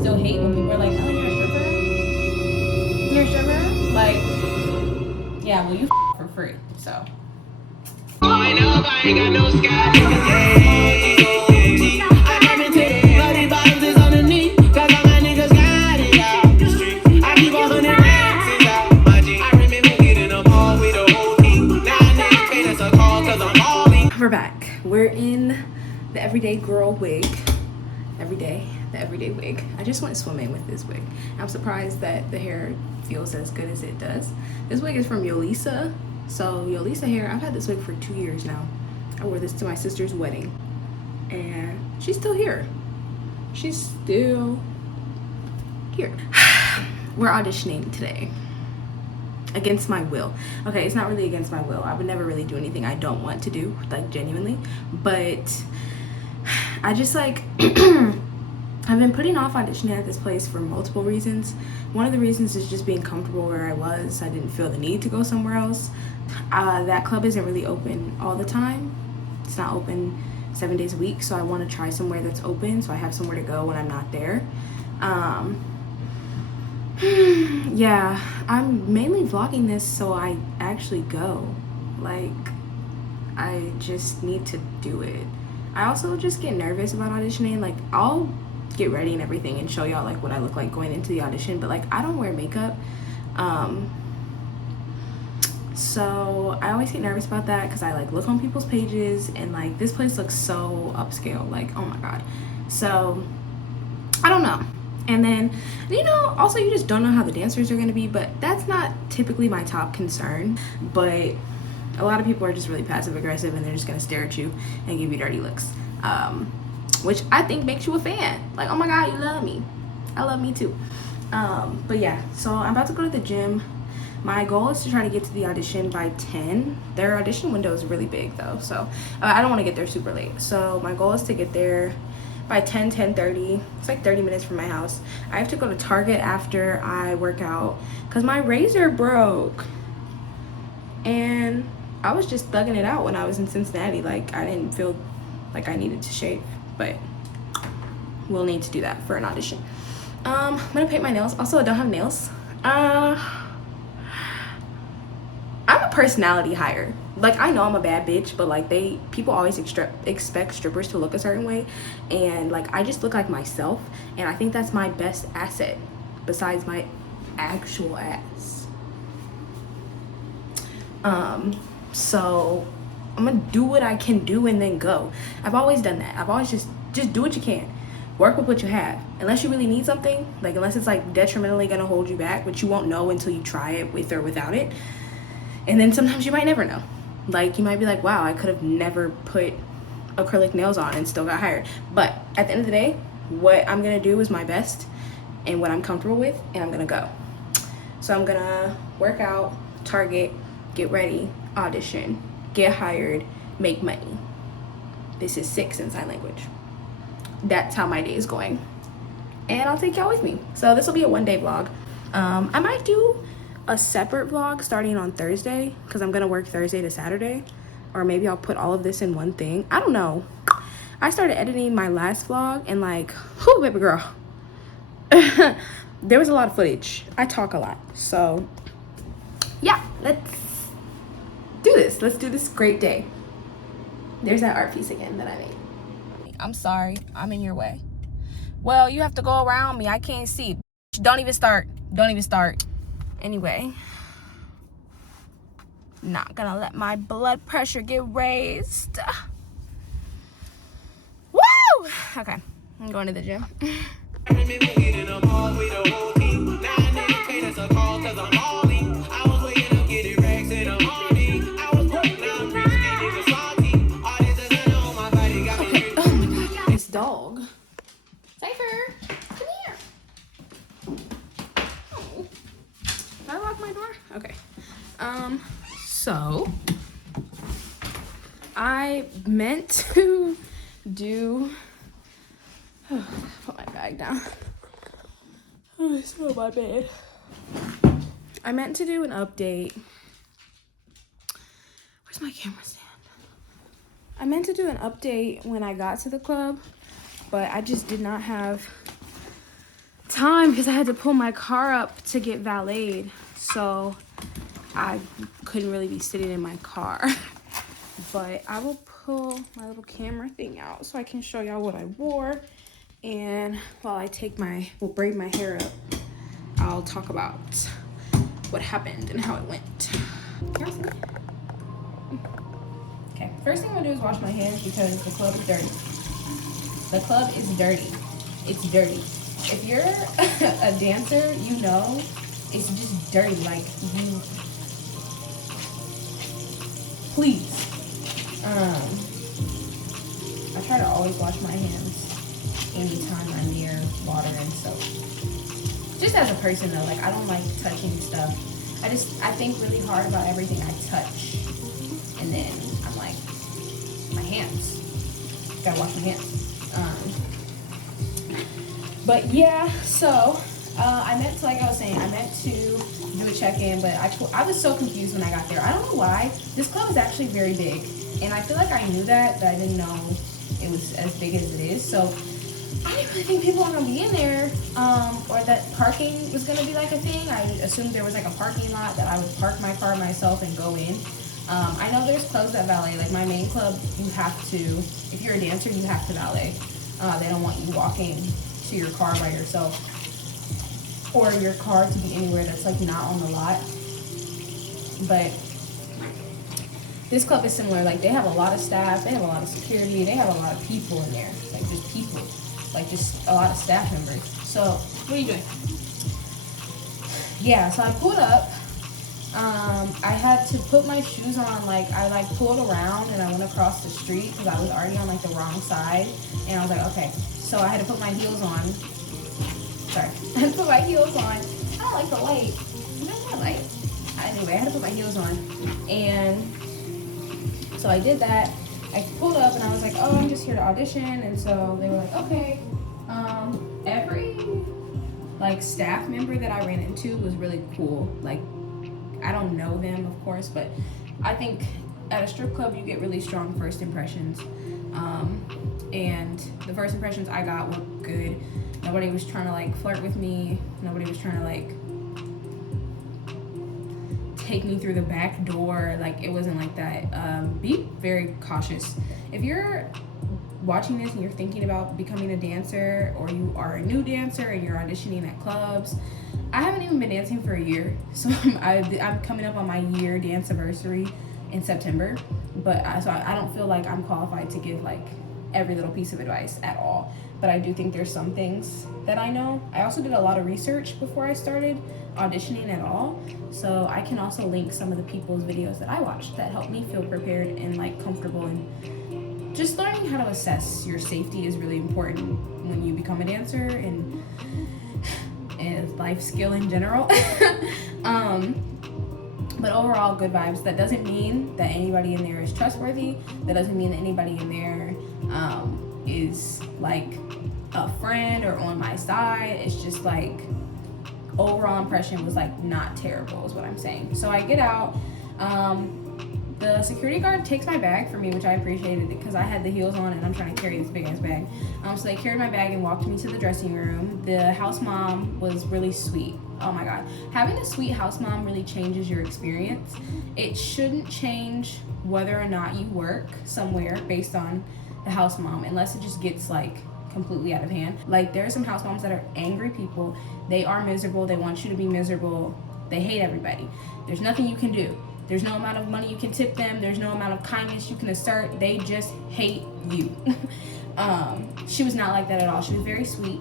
still hate when people are like, oh, you're a stripper? You're a stripper? Like, yeah, well, you for free, so. I know I ain't got no sky. I'm into the bloody bottles is underneath. Cause all my niggas got it out the street. I keep all the niggas out my G. I remember getting them all with the whole team. Now niggas pay us a call cause I'm all in. We're back. We're in the everyday girl wig. The everyday wig. I just went swimming with this wig. I'm surprised that the hair feels as good as it does. This wig is from Yolisa. So Yolisa hair, I've had this wig for 2 years now. I wore this to my sister's wedding and she's still here. She's still here. We're auditioning today. Against my will. Okay, it's not really against my will. I would never really do anything I don't want to do, like genuinely. But I just like, I've been putting off auditioning at this place for multiple reasons. One of the reasons is just being comfortable where I was. I didn't feel the need to go somewhere else. That club isn't really open all the time. It's not open 7 days a week, so I want to try somewhere that's open so I have somewhere to go when I'm not there. Yeah, I'm mainly vlogging this so I actually go. Like, I just need to do it. I also just get nervous about auditioning. Like, I'll get ready and everything and show y'all like what I look like going into the audition, but like I don't wear makeup. So I always get nervous about that because I like look on people's pages and like this place looks so upscale, like oh my god. So I don't know. And then, you know, also you just don't know how the dancers are going to be, but that's not typically my top concern. But a lot of people are just really passive aggressive and they're just going to stare at you and give you dirty looks, which I think makes you a fan. Like, oh my god, you love me. I love me too. But yeah, so I'm about to go to the gym. My goal is to try to get to the audition by 10. Their audition window is really big though, so I don't want to get there super late. So my goal is to get there by 10:30. It's like 30 minutes from my house. I have to go to Target after I work out because my razor broke. And I was just thugging it out when I was in Cincinnati. Like, I didn't feel like I needed to shave, but we'll need to do that for an audition. I'm gonna paint my nails. Also, I don't have nails. I'm a personality hire. Like, I know I'm a bad bitch, but like people always expect strippers to look a certain way, and like I just look like myself, and I think that's my best asset besides my actual ass. So I'm gonna do what I can do and then go. I've always done that. I've always just do what you can. Work with what you have. Unless you really need something, like unless it's like detrimentally gonna hold you back, which you won't know until you try it with or without it. And then sometimes you might never know. Like, you might be like, wow, I could have never put acrylic nails on and still got hired. But at the end of the day, what I'm gonna do is my best and what I'm comfortable with, and I'm gonna go. So I'm gonna work out, Target, get ready, audition, get hired, make money. This is 6 in sign language. That's how my day is going. And I'll take y'all with me. So this will be a one-day vlog. I might do a separate vlog starting on Thursday because I'm gonna work Thursday to Saturday, or maybe I'll put all of this in one thing. I don't know. I started editing my last vlog and like, whoo, baby girl, there was a lot of footage. I talk a lot, so yeah, let's do this. Let's do this great day. There's that art piece again that I made. I'm sorry, I'm in your way. Well, you have to go around me. I can't see. Don't even start. Anyway, not gonna let my blood pressure get raised. Woo! Okay, I'm going to the gym. Dog. Cypher, come here. Oh. Did I lock my door? Okay. So I meant to do put my bag down. Oh, I smell my bed. I meant to do an update. Where's my camera stand? I meant to do an update when I got to the club, but I just did not have time because I had to pull my car up to get valeted. So I couldn't really be sitting in my car. But I will pull my little camera thing out so I can show y'all what I wore. And while I braid my hair up, I'll talk about what happened and how it went. Okay, first thing I'm gonna do is wash my hands because the club is dirty. The club is dirty. It's dirty. If you're a dancer, you know it's just dirty. Like, you, please. I try to always wash my hands anytime I'm near water and soap. Just as a person though, like, I don't like touching stuff. I think really hard about everything I touch. And then I'm like, my hands. Gotta wash my hands. But yeah, so I meant to, like I was saying, I meant to do a check-in, but I was so confused when I got there. I don't know why. This club is actually very big, and I feel like I knew that, but I didn't know it was as big as it is. So I didn't really think people were gonna be in there, or that parking was gonna be like a thing. I assumed there was like a parking lot that I would park my car myself and go in. I know there's clubs that valet. Like my main club, you have to, if you're a dancer, you have to valet. They don't want you walking to your car by yourself, or your car to be anywhere that's like not on the lot. But this club is similar. Like, they have a lot of staff, they have a lot of security, they have a lot of people in there, like just people, like just a lot of staff members. So what are you doing? Yeah, so I pulled up. I had to put my shoes on. Like, I like pulled around and I went across the street because I was already on like the wrong side, and I was like, okay. So I had to put my heels on. Sorry. I had to put my heels on. I don't like the light. You know that light? Anyway, I had to put my heels on. And so I did that. I pulled up and I was like, oh, I'm just here to audition. And so they were like, okay. Every like staff member that I ran into was really cool. Like, I don't know them, of course, but I think at a strip club you get really strong first impressions. And the first impressions I got were good. Nobody was trying to like flirt with me. Nobody was trying to like take me through the back door. Like, it wasn't like that. Be very cautious. If you're watching this and you're thinking about becoming a dancer, or you are a new dancer and you're auditioning at clubs, I haven't even been dancing for a year. So I'm coming up on my year dance anniversary in September. But I don't feel like I'm qualified to give like every little piece of advice at all, but I do think there's some things that I know. I also did a lot of research before I started auditioning at all, so I can also link some of the people's videos that I watched that helped me feel prepared and like comfortable. And just learning how to assess your safety is really important when you become a dancer, and life skill in general. But overall, good vibes. That doesn't mean that anybody in there is trustworthy. That doesn't mean that anybody in there is like a friend or on my side. It's just like, overall impression was like not terrible is what I'm saying. So I get out. The security guard takes my bag for me, which I appreciated because I had the heels on and I'm trying to carry this big ass bag. So they carried my bag and walked me to the dressing room. The house mom was really sweet. Oh my God. Having a sweet house mom really changes your experience. It shouldn't change whether or not you work somewhere based on the house mom, unless it just gets like completely out of hand. Like, there are some house moms that are angry people. They are miserable. They want you to be miserable. They hate everybody. There's nothing you can do. There's no amount of money you can tip them. There's no amount of kindness you can assert. They just hate you. She was not like that at all. She was very sweet.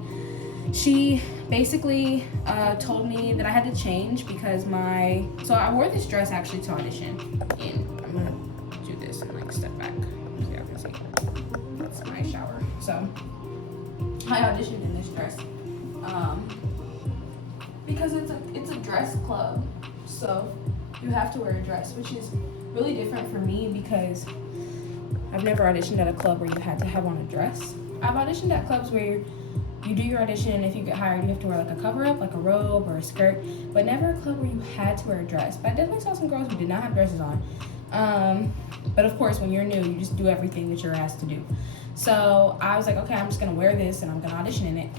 She basically told me that I had to change because so I wore this dress actually to audition in. I'm gonna do this and like step back so y'all can see. That's my shower. So I auditioned in this dress because it's a dress club. So you have to wear a dress, which is really different for me because I've never auditioned at a club where you had to have on a dress. I've auditioned at clubs where you do your audition, and if you get hired, you have to wear like a cover-up, like a robe or a skirt, but never a club where you had to wear a dress. But I definitely saw some girls who did not have dresses on. But of course, when you're new, you just do everything that you're asked to do. So I was like, okay, I'm just gonna wear this and I'm gonna audition in it.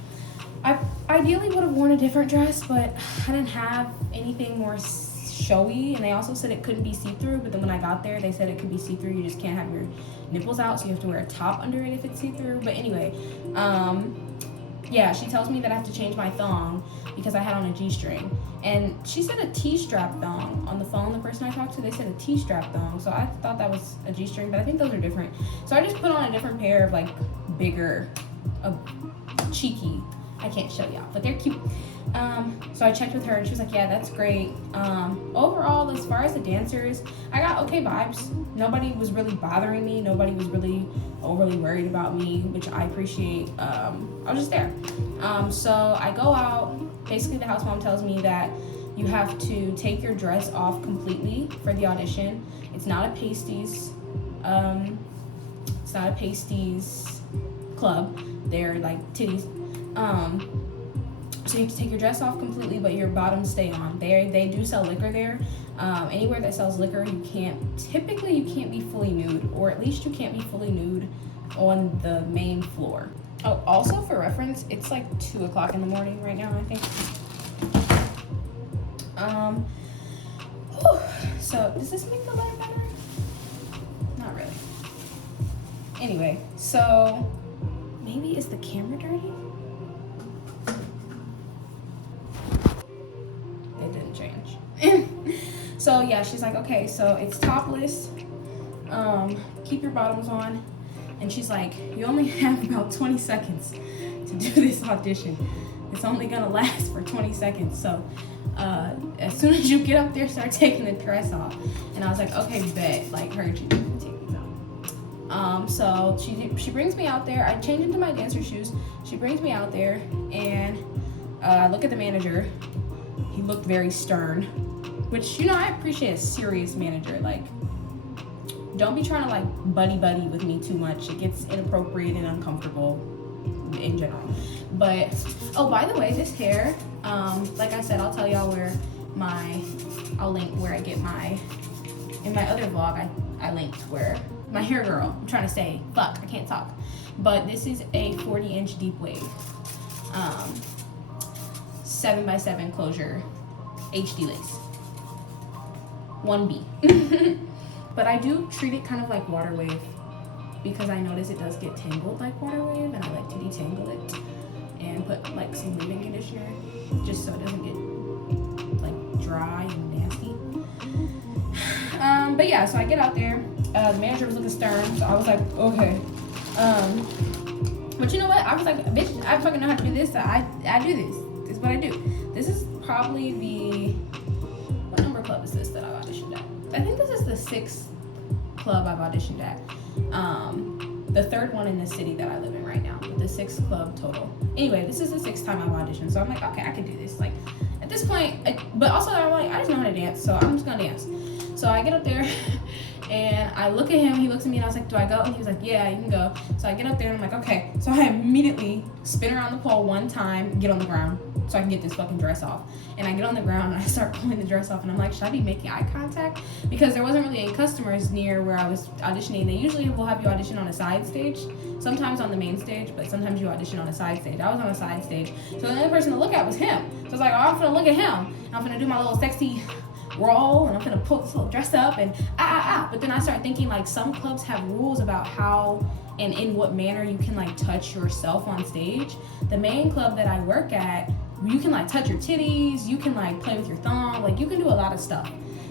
I ideally would have worn a different dress, but I didn't have anything more showy, and they also said it couldn't be see-through, but then when I got there they said it could be see-through, you just can't have your nipples out, so you have to wear a top under it if it's see-through. But anyway, yeah, she tells me that I have to change my thong because I had on a G-string, and she said a T-strap thong on the phone. The person I talked to, they said a T-strap thong, so I thought that was a G-string, but I think those are different. So I just put on a different pair of like bigger, cheeky, I can't show y'all, but they're cute. So I checked with her and she was like, yeah, that's great. Overall, as far as the dancers, I got okay vibes. Nobody was really bothering me. Nobody was really overly worried about me, which I appreciate. I was just there. So I go out. Basically, the house mom tells me that you have to take your dress off completely for the audition. It's not a pasties. It's not a pasties club. They're like titties. So you have to take your dress off completely, but your bottoms stay on. They do sell liquor there. Anywhere that sells liquor, you can't be fully nude, or at least you can't be fully nude on the main floor. Oh, also for reference, it's like 2 o'clock in the morning right now, I think. So does this make the light better? Not really. Anyway, so maybe is the camera dirty? It didn't change. So yeah, she's like, okay, so it's topless. Keep your bottoms on. And she's like, you only have about 20 seconds to do this audition. It's only gonna last for 20 seconds. So as soon as you get up there, start taking the dress off. And I was like, okay, bet. Like, heard you. Take these out. So she brings me out there. I change into my dancer shoes. She brings me out there, and I look at the manager. He looked very stern, which, you know, I appreciate a serious manager. Like, don't be trying to like buddy with me too much. It gets inappropriate and uncomfortable in general. But oh, by the way, this hair, like I said, I'll tell y'all I'll link where I get in my other vlog, I linked where my hair girl, I'm trying to say, fuck, I can't talk. But this is a 40-inch deep wave, 7x7 closure, HD lace, 1B. But I do treat it kind of like water wave because I notice it does get tangled like water wave, and I like to detangle it and put like some leave-in conditioner just so it doesn't get like dry and nasty. But yeah, so I get out there. The manager was looking stern, so I was like, okay. But you know what? I was like, bitch, I fucking know how to do this. So I do this. This is what I do. This is probably what number club is this that I've auditioned at? I think this is the 6th club I've auditioned at. The 3rd one in the city that I live in right now, but the 6th club total. Anyway, this is the 6th time I've auditioned, so I'm like, okay, I can do this. Like, at this point, but also I'm like, I just know how to dance, so I'm just gonna dance. So I get up there, and I look at him, he looks at me, and I was like, do I go? And he was like, yeah, you can go. So I get up there, and I'm like, okay. So I immediately spin around the pole one time, get on the ground, so I can get this fucking dress off. And I get on the ground, and I start pulling the dress off, and I'm like, should I be making eye contact? Because there wasn't really any customers near where I was auditioning. They usually will have you audition on a side stage, sometimes on the main stage, but sometimes you audition on a side stage. I was on a side stage, so the only person to look at was him. So I was like, oh, I'm gonna look at him. I'm gonna do my little sexy roll, and I'm gonna pull this little dress up, and But then I start thinking, like, some clubs have rules about how and in what manner you can like touch yourself on stage. The main club that I work at, you can like touch your titties, you can like play with your thumb, like you can do a lot of stuff.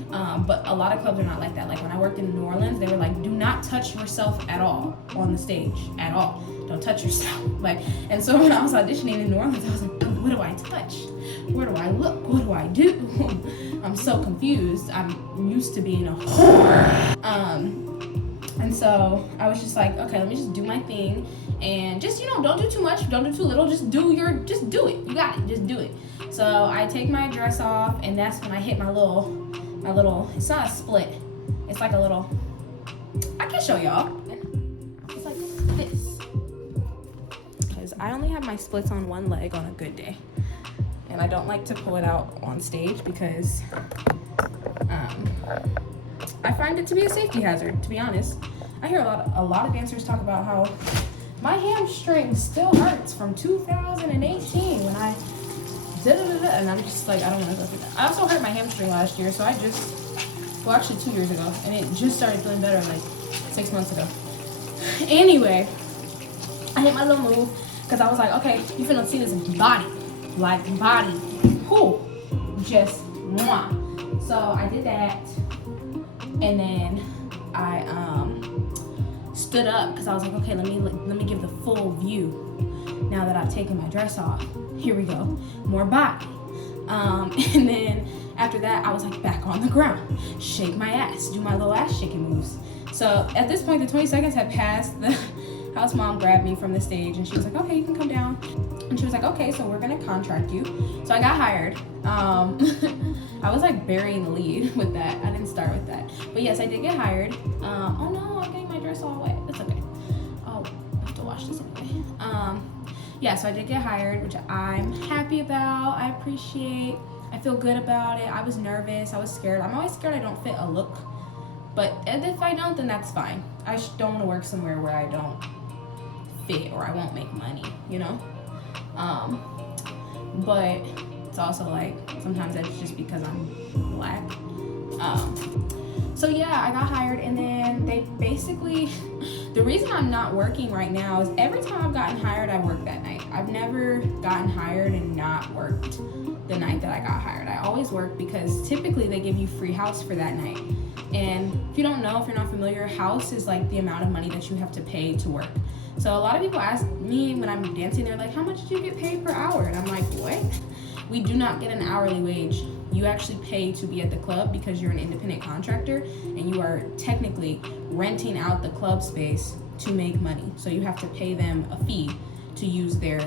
But a lot of clubs are not like that. Like when I worked in New Orleans, they were like, do not touch yourself at all on the stage, at all. Don't touch yourself. Like, and so when I was auditioning in New Orleans, I was like, oh, what do I touch? Where do I look? What do I do? I'm so confused. I'm used to being a whore. And so I was just like, okay, let me just do my thing. And just, you know, don't do too much, don't do too little, just do it. You got it, just do it. So I take my dress off, and that's when I hit my little, it's not a split. It's like a little, I can show y'all. It's like this. Because I only have my splits on one leg on a good day. And I don't like to pull it out on stage because I find it to be a safety hazard, to be honest. I hear a lot of dancers talk about how My hamstring still hurts from 2018 when I and I'm just like, I don't want to go through that. I also hurt my hamstring last year, so actually 2 years ago, and it just started feeling better like 6 months ago. Anyway, I hit my little move because I was like, okay, you finna see this body, whoo, just mwah. So I did that, and then I stood up because I was like, okay, let me give the full view. Now that I've taken my dress off, here we go, more body. And then after that, I was like back on the ground, shake my ass, do my little ass shaking moves. So at this point, the 20 seconds had passed. The house mom grabbed me from the stage and she was like, okay, you can come down. And she was like, okay, so we're gonna contract you. So I got hired. I was like burying the lead with that. I didn't start with that. But yes, I did get hired. Oh no, I'm getting my dress all wet. It's okay. Oh, I have to wash this anyway. Yeah, so I did get hired, which I'm happy about. I appreciate. I feel good about it. I was nervous. I was scared. I'm always scared I don't fit a look. But if I don't, then that's fine. I just don't want to work somewhere where I don't fit or I won't make money, you know? But it's also like sometimes that's just because I'm black. So yeah, I got hired, and then they basically, the reason I'm not working right now is every time I've gotten hired, I work that night. I've never gotten hired and not worked the night that I got hired. I always work because typically they give you free house for that night. And if you don't know, if you're not familiar, house is like the amount of money that you have to pay to work. So a lot of people ask me when I'm dancing, they're like, how much do you get paid per hour? And I'm like, what? We do not get an hourly wage. You actually pay to be at the club because you're an independent contractor and you are technically renting out the club space to make money. So you have to pay them a fee to use their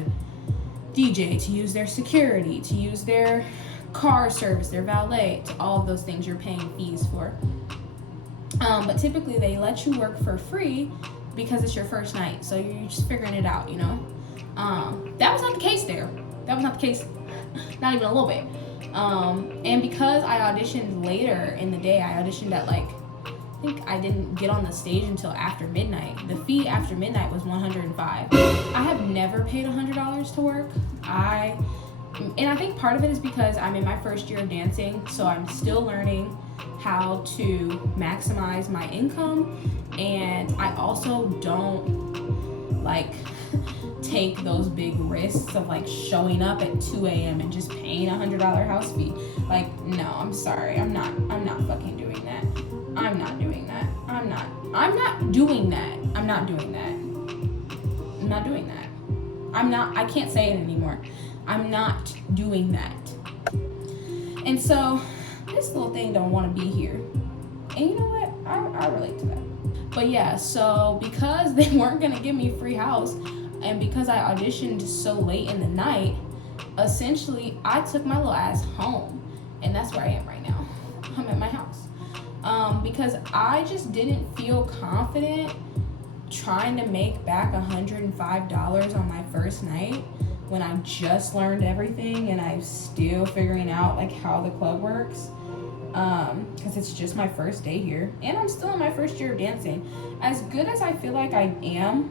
DJ, to use their security, to use their car service, their valet, to all of those things you're paying fees for. But typically they let you work for free because it's your first night. So you're just figuring it out, you know? That was not the case there. That was not the case, not even a little bit. And because I auditioned later in the day, I auditioned at like, I think I didn't get on the stage until after midnight. The fee after midnight was $105. I have never paid $100 to work. And I think part of it is because I'm in my first year of dancing, so I'm still learning how to maximize my income, and I also don't like take those big risks of like showing up at 2 a.m. and just paying $100 house fee. Like, no, I'm sorry, I'm not fucking doing that. I'm not doing that. I'm not doing that. I can't say it anymore. I'm not doing that. And so this little thing don't want to be here. And you know what? I relate to that. But yeah, so because they weren't going to give me free house, and because I auditioned so late in the night, essentially I took my little ass home. And that's where I am right now. I'm at my house. Because I just didn't feel confident trying to make back $105 on my first night when I just learned everything and I'm still figuring out like how the club works. Because it's just my first day here and I'm still in my first year of dancing. As good as I feel like I am,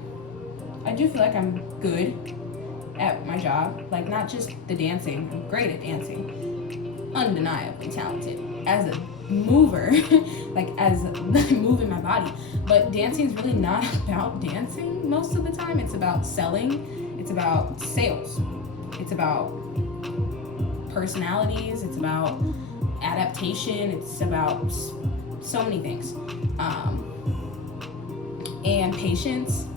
I do feel like I'm good at my job. Like, not just the dancing, I'm great at dancing, undeniably talented as a mover, like as moving my body. But dancing is really not about dancing most of the time. It's about selling, it's about sales, it's about personalities, it's about adaptation, it's about so many things, and patience,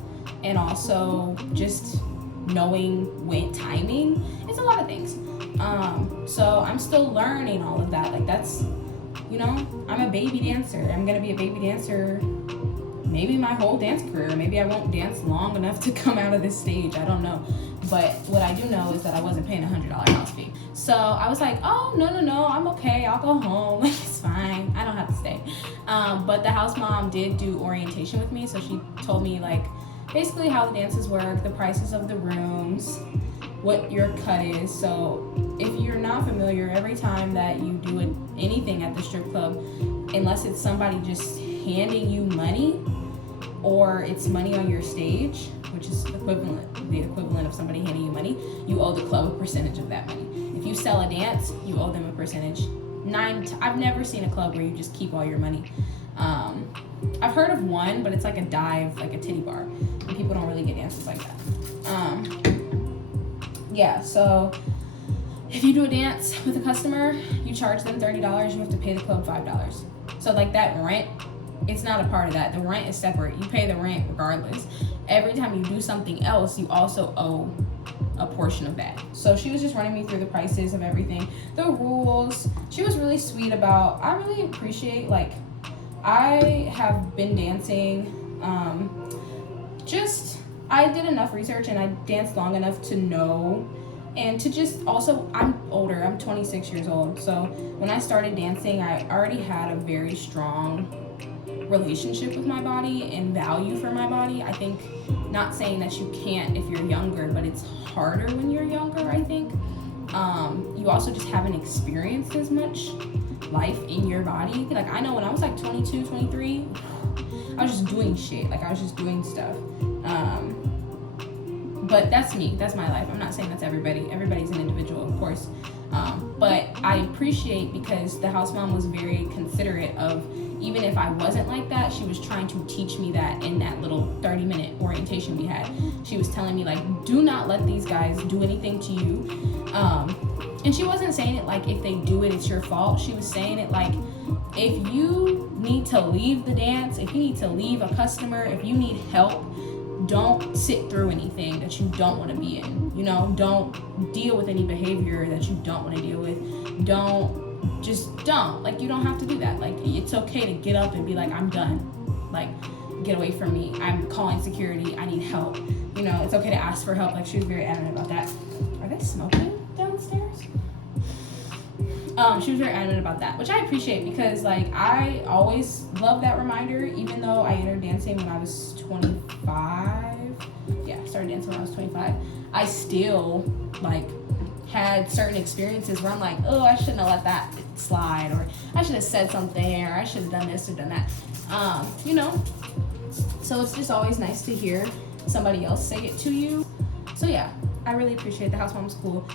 and also just knowing when timing. It's a lot of things. So I'm still learning all of that. Like, that's, you know, I'm a baby dancer. I'm gonna be a baby dancer maybe my whole dance career. Maybe I won't dance long enough to come out of this stage. I don't know. But what I do know is that I wasn't paying $100 house fee. So I was like, oh, no, I'm okay. I'll go home. It's fine. I don't have to stay. But the house mom did do orientation with me. So she told me, like, basically how the dances work, the prices of the rooms, what your cut is. So if you're not familiar, every time that you do anything at the strip club, unless it's somebody just handing you money, or it's money on your stage, which is the equivalent of somebody handing you money, you owe the club a percentage of that money. If you sell a dance, you owe them a percentage. I've never seen a club where you just keep all your money. I've heard of one, but it's like a dive, like a titty bar, and people don't really get dances like that. Yeah, so if you do a dance with a customer, you charge them $30, you have to pay the club $5. So like that rent, it's not a part of that. The rent is separate. You pay the rent regardless. Every time you do something else, you also owe a portion of that. So she was just running me through the prices of everything, the rules. She was really sweet about, I really appreciate, like, I have been dancing, I did enough research and I danced long enough to know, and to just also, I'm older, I'm 26 years old. So when I started dancing, I already had a very strong relationship with my body and value for my body. I think, not saying that you can't if you're younger, but it's harder when you're younger, I think. You also just haven't experienced as much life in your body. Like, I know when I was like 22, 23, I was just doing shit. Like, I was just doing stuff. But that's me. That's my life. I'm not saying that's everybody. Everybody's an individual, of course. But I appreciate, because the house mom was very considerate of, even if I wasn't like that, she was trying to teach me that in that little 30-minute orientation we had. She was telling me, like, do not let these guys do anything to you. And she wasn't saying it like, if they do it, it's your fault. She was saying it like, if you need to leave the dance, if you need to leave a customer, if you need help, don't sit through anything that you don't want to be in. You know, don't deal with any behavior that you don't want to deal with. Don't. Like, you don't have to do that. Like, it's okay to get up and be like, I'm done. Like, get away from me. I'm calling security. I need help. You know, it's okay to ask for help. Like, she was very adamant about that. Are they smoking downstairs? She was very adamant about that, which I appreciate, because, like, I always love that reminder, even though I entered dancing when I was 25. Yeah, I started dancing when I was 25. I still, like, had certain experiences where I'm like, oh, I shouldn't have let that slide, or I should have said something, or I should have done this or done that. You know, so it's just always nice to hear somebody else say it to you. So yeah, I really appreciate the house mom's cool.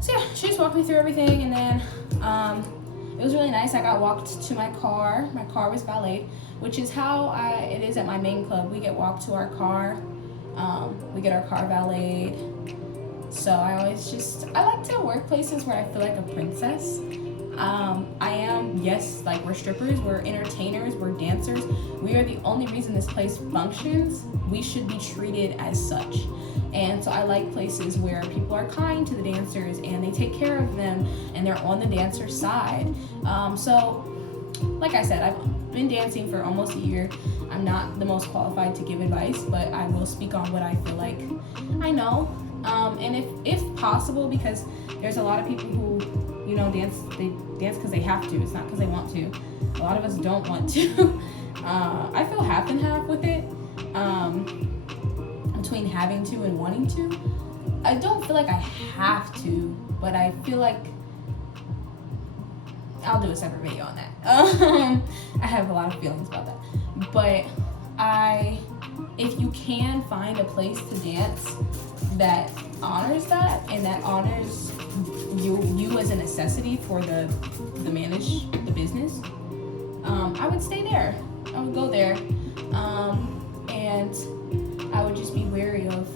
So yeah, she just walked me through everything, and then it was really nice. I got walked to my car. My car was valeted, which is how it is at my main club. We get walked to our car. We get our car valeted. So I like to work places where I feel like a princess. I am, yes, like, we're strippers, we're entertainers, we're dancers. We are the only reason this place functions. We should be treated as such. And so I like places where people are kind to the dancers and they take care of them and they're on the dancer side. So, like I said, I've been dancing for almost a year. I'm not the most qualified to give advice, but I will speak on what I feel like I know. And if possible, because there's a lot of people who, you know, they dance because they have to. It's not because they want to. A lot of us don't want to. I feel half and half with it, between having to and wanting to. I don't feel like I have to, but I feel like I'll do a separate video on that. I have a lot of feelings about that. But if you can find a place to dance that honors that and that honors you as a necessity for the business, I would stay there. I would go there, and I would just be wary of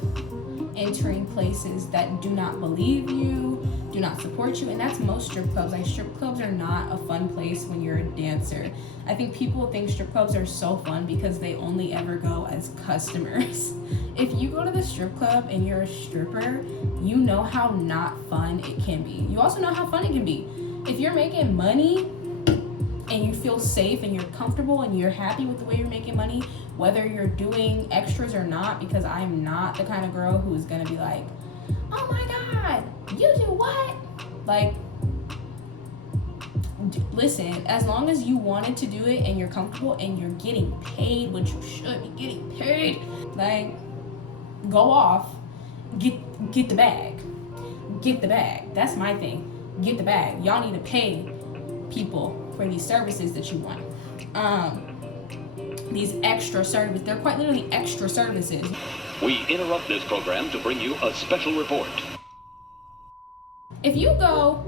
entering places that do not believe you, do not support you. And that's most strip clubs. Like, strip clubs are not a fun place when you're a dancer. I think people think strip clubs are so fun because they only ever go as customers. If you go to the strip club and you're a stripper, you know how not fun it can be. You also know how fun it can be. If you're making money and you feel safe and you're comfortable and you're happy with the way you're making money, whether you're doing extras or not, because I'm not the kind of girl who is gonna be like, oh my God, you do what? Like, listen, as long as you wanted to do it and you're comfortable and you're getting paid what you should be getting paid, like, go off, get the bag. Get the bag. That's my thing. Get the bag. Y'all need to pay people for these services that you want. these extra services. They're quite literally extra services. We interrupt this program to bring you a special report. If you go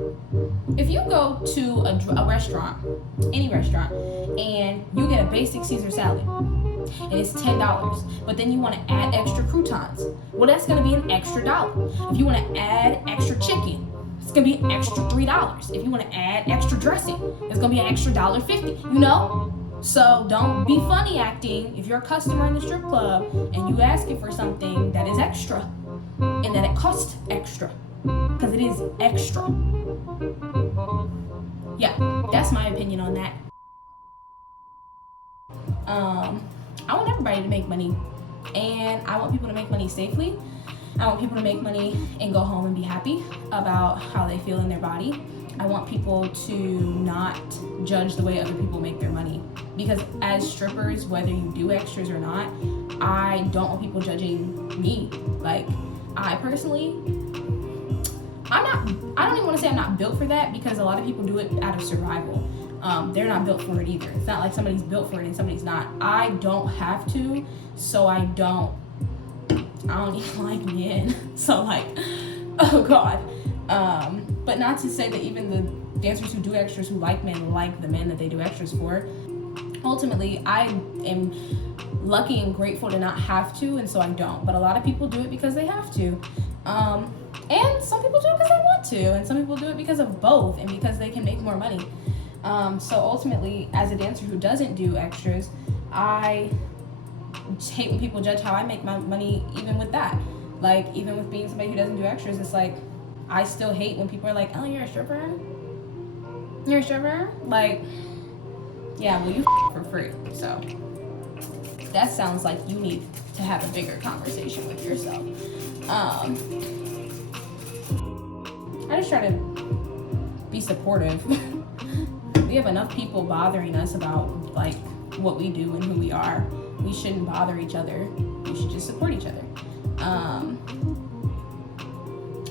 to a restaurant, any restaurant, and you get a basic Caesar salad, and it's $10, but then you want to add extra croutons, well, that's going to be an extra $1. If you want to add extra chicken, it's going to be an extra $3. If you want to add extra dressing, it's going to be an extra $1.50, you know? So don't be funny acting if you're a customer in the strip club and you asking for something that is extra and that it costs extra, because it is extra. Yeah, that's my opinion on that. I want everybody to make money, and I want people to make money safely. I want people to make money and go home and be happy about how they feel in their body. I want people to not judge the way other people make their money, because as strippers, whether you do extras or not, I don't want people judging me. Like, I personally, I don't even want to say I'm not built for that, because a lot of people do it out of survival. They're not built for it either. It's not like somebody's built for it and somebody's not. I don't have to, so I don't even like men. So like, oh God. But not to say that even the dancers who do extras who like men like the men that they do extras for. Ultimately, I am lucky and grateful to not have to, and so I don't. But a lot of people do it because they have to. And some people do it because they want to, and some people do it because of both and because they can make more money. So ultimately, as a dancer who doesn't do extras, I hate when people judge how I make my money, even with that. Like, even with being somebody who doesn't do extras, it's like, I still hate when people are like, oh, you're a stripper? You're a stripper? Like, yeah, well, you for free. So that sounds like you need to have a bigger conversation with yourself. I just try to be supportive. We have enough people bothering us about like what we do and who we are. We shouldn't bother each other. We should just support each other.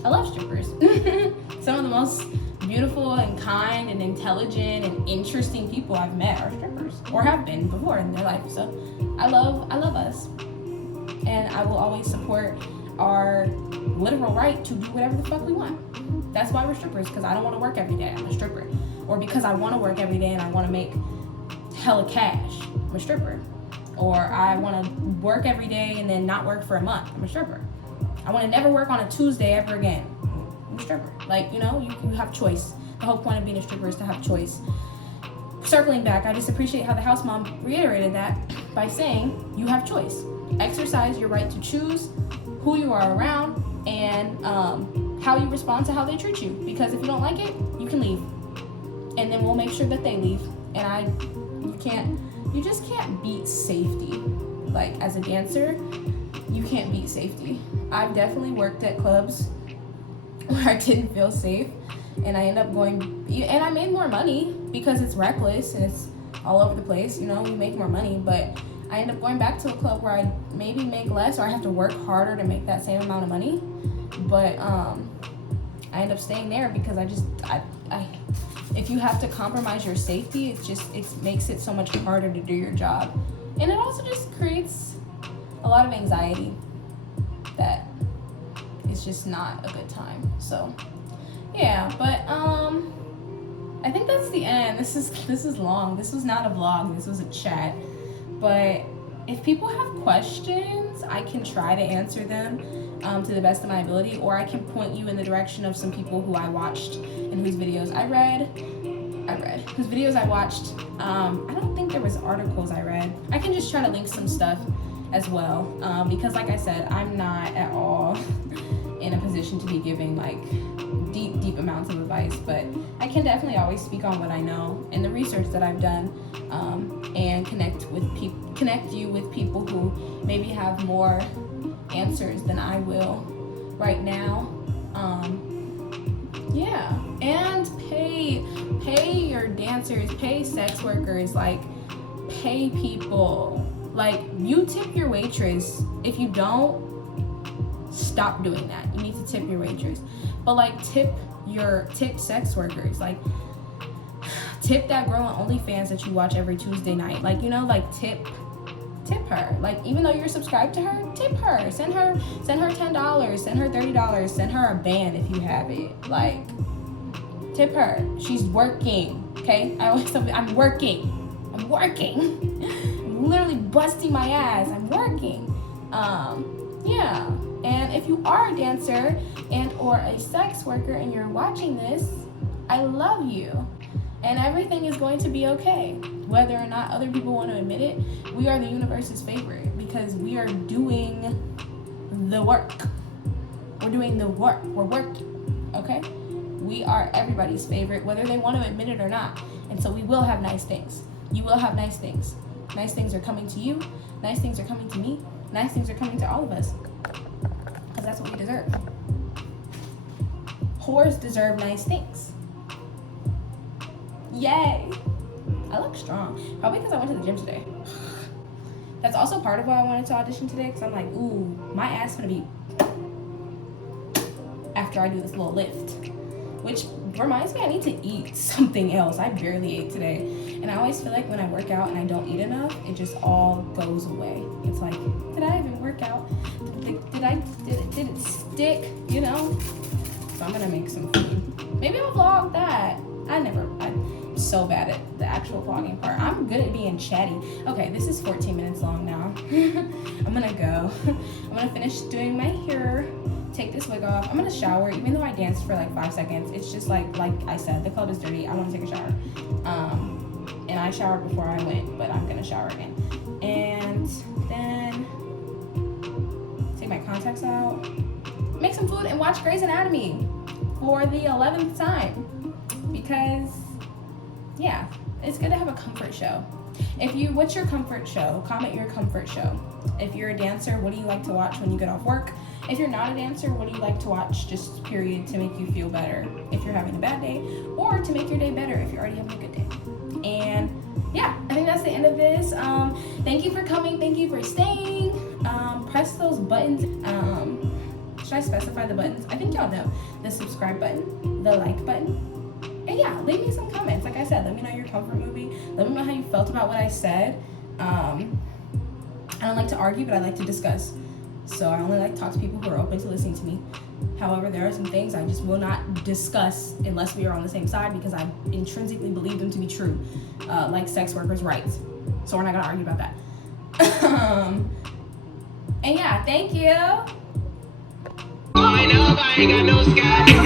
I love strippers. Some of the most beautiful and kind and intelligent and interesting people I've met are strippers, or have been before in their life. So I love us, and I will always support our literal right to do whatever the fuck we want. That's why we're strippers, because I don't want to work every day. I'm a stripper. Or because I want to work every day and I want to make hella cash. I'm a stripper. Or I want to work every day and then not work for a month. I'm a stripper. I want to never work on a Tuesday ever again. I'm a stripper. Like, you know, you have choice. The whole point of being a stripper is to have choice. Circling back, I just appreciate how the house mom reiterated that by saying you have choice. Exercise your right to choose who you are around and how you respond to how they treat you. Because if you don't like it, you can leave. And then we'll make sure that they leave. And you just can't beat safety. Like, as a dancer, you can't beat safety. I've definitely worked at clubs where I didn't feel safe, and I end up going, and I made more money because it's reckless and it's all over the place, you know, you make more money, but I end up going back to a club where I maybe make less, or I have to work harder to make that same amount of money, but I end up staying there because if you have to compromise your safety, it makes it so much harder to do your job. And it also just creates a lot of anxiety that it's just not a good time. So yeah, but I think that's the end. This is long. This was not a vlog, this was a chat. But if people have questions, I can try to answer them to the best of my ability, or I can point you in the direction of some people who I watched and whose videos I read, whose videos I watched. I don't think there was articles I read. I can just try to link some stuff as well, because like I said, I'm not at all in a position to be giving like deep amounts of advice, but I can definitely always speak on what I know and the research that I've done, and connect you with people who maybe have more answers than I will right now. Yeah, and pay your dancers, pay sex workers, like pay people. Like, you tip your waitress. If you don't, stop doing that. You need to tip your waitress. But like, tip sex workers. Like, tip that girl on OnlyFans that you watch every Tuesday night. Like, you know, like tip her. Like, even though you're subscribed to her, tip her. Send her $10, send her $30, send her a band if you have it. Like, tip her. She's working. Okay? I always tell people, I'm working. I'm literally busting my ass. I'm working. Yeah. And if you are a dancer and or a sex worker and you're watching this, I love you. And everything is going to be okay. Whether or not other people want to admit it, we are the universe's favorite because we are doing the work. We're doing the work. We're working. Okay? We are everybody's favorite, whether they want to admit it or not. And so we will have nice things. You will have nice things. Nice things are coming to you. Nice things are coming to me. Nice things are coming to all of us. Because that's what we deserve. Whores deserve nice things. Yay. I look strong. Probably because I went to the gym today. That's also part of why I wanted to audition today. Because I'm like, ooh, my ass gonna be after I do this little lift. Which reminds me I need to eat something else. I barely ate today. And I always feel like when I work out and I don't eat enough, it just all goes away. It's like, did I even work out? Did it stick? You know? So I'm gonna make some food. Maybe I'll vlog that. I'm so bad at the actual vlogging part. I'm good at being chatty. Okay, this is 14 minutes long now. I'm gonna go. I'm gonna finish doing my hair. Take this wig off. I'm gonna shower, even though I danced for like 5 seconds. It's just like I said, the club is dirty. I want to take a shower. And I showered before I went, but I'm gonna shower again. And then take my contacts out, make some food, and watch Grey's Anatomy for the 11th time. Because, yeah, it's good to have a comfort show. What's your comfort show? Comment your comfort show. If you're a dancer, what do you like to watch when you get off work? If you're not a dancer, what do you like to watch just period to make you feel better if you're having a bad day, or to make your day better if you're already having a good day? And yeah, I think that's the end of this. Thank you for coming. Thank you for staying. Press those buttons. Should I specify the buttons? I think y'all know. The subscribe button, the like button. And yeah, leave me some comments. Like I said, let me know your comfort movie. Let me know how you felt about what I said. I don't like to argue, but I like to discuss. So I only like to talk to people who are open to listening to me. However, there are some things I just will not discuss unless we are on the same side because I intrinsically believe them to be true, like sex workers' rights. So we're not gonna argue about that. And yeah, thank you. I know I ain't got no sky.